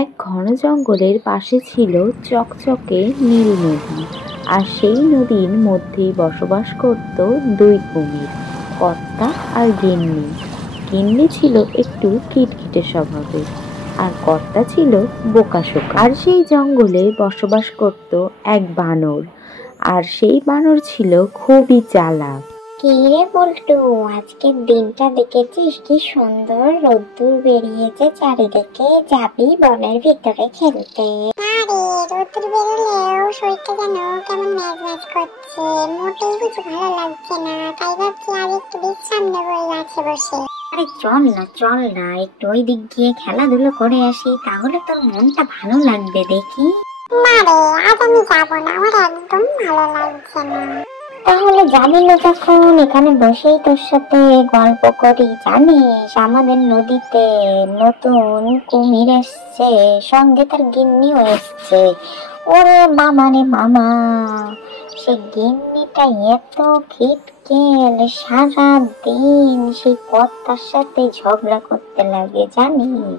এক ঘন জঙ্গলের পাশে ছিল চকচকে নীল নদী, আর সেই নদীর মধ্যেই বসবাস করত দুই কুমির, কর্তা আর গিন্নি। গিন্নি ছিল একটু খিটখিটে স্বভাবের, আর কর্তা ছিল বোকাশোকা। আর সেই জঙ্গলে বসবাস করত এক বানর, আর সেই বানর ছিল খুবই চালাক। কি রে বল্টু, আজকের দিনটা দেখেছিস? কি সুন্দর রোদ্দুর বেরিয়েছে চারিদিকে। যাবি বনের ভিতরে খেলতে? না রে, রোদ্দুর বেরোলেও শরীরটা যেন কেমন ম্যাজ ম্যাজ করছে, মোটেই কিছু ভালো লাগছে না। তাই ভাবছি আর একটু বিশ্রাম নেবো এই গাছে বসে। আরে চল না, একটু ওই দিক গিয়ে খেলাধুলো করে আসি, তাহলে তোর মনটা ভালো লাগবে দেখি। না রে, আজ আমি যাবো না, আমার একদম ভালো লাগছে না। তাহলে যাবি না যখন, এখানে বসেই তোর সাথে গল্প করি। জানিস আমাদের নদীতে নতুন কুমির এসছে, সঙ্গে তার গিন্নিও এসছে। ওরে মামা রে মামা, সে গিন্নিটা এত খিটকেল, সারা দিন সেই কর্তার সাথে ঝগড়া করতে লাগে জানিস।